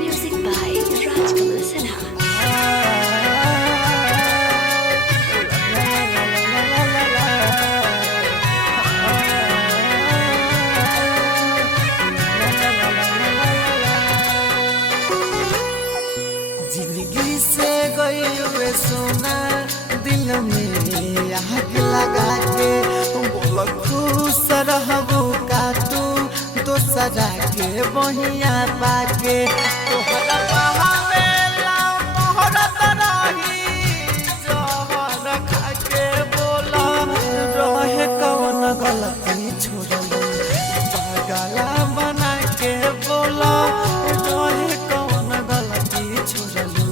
Music by Rajkamal Sinha. जिंदगी से गई वे सोना दिल में आग लगा के बोल खुश रहबू का तू दोसरा के बहिया पाके तोहरा बहावेला मोहरत रही जहर खा के बोला रहे कौन गलती छोड़लू पागला बना के बोला रहे कौन गलती छोड़लू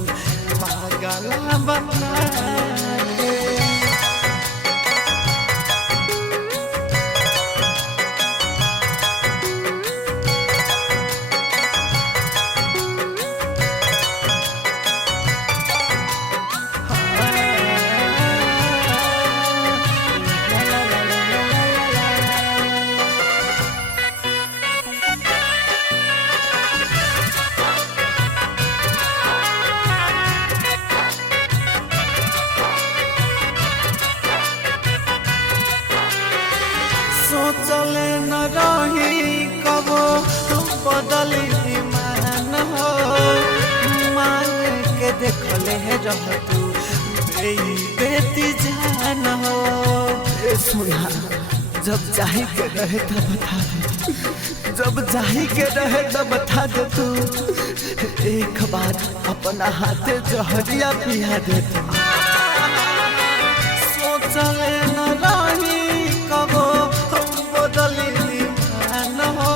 पागला बना के। सोचले न रही कबो बदली मान हो मान के देखले रह तू बेती जान हो। ए सुना जब चाहे के रहे तब बता दे जब चाहे के रहे तब बता दे तू एक बार अपना हाथ जहरिया पिया दे तू। सोचले न रही कबो बदली मान हो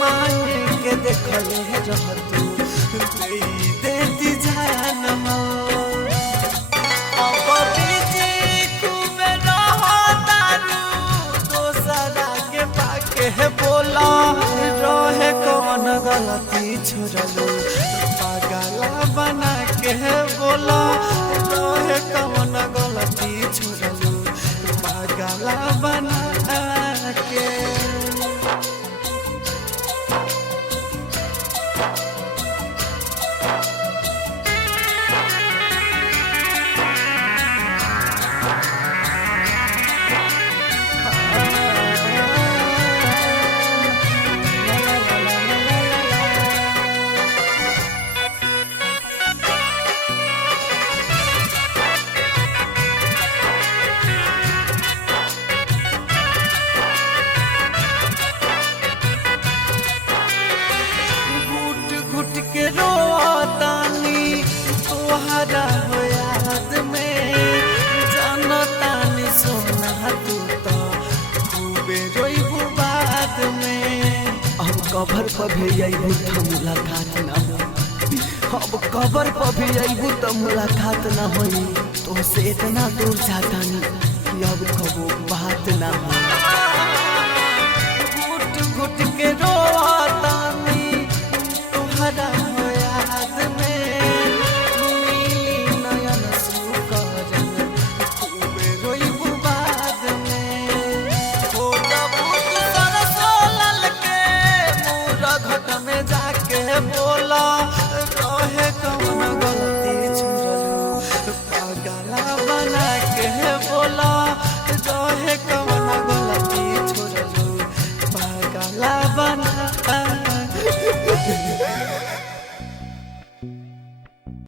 मान के देखले रह तू देती जान हो। अब बीजी खूबे रहो तारू दोसरा के पाके बोला रहे कौन गलती छोड़लू पागला बना के बोला रहे कौन गलती छोड़लू पागला बना के। घुट के रोतानी तोहरा हो याद में जानतानी सोना तू तो खूबे रोइबू बाद में। अब कबर पर भी अइबू त मुलाकात ना हो अब कबर पर भी अइबू त मुलाकात ना होई तो से इतना दूर जातानी कि अब कबो बात ना हो। घुट घुट के रोतानी तोहरा हो याद में मिली नयन सुकरन खूबे रोइबू बाद में। हो जबू सरसो लल के पूरा घट में जाके बोला रहे कौन गलती छोड़लू पागला बना के बोला रहे कौन गलती छोड़लू पागला बना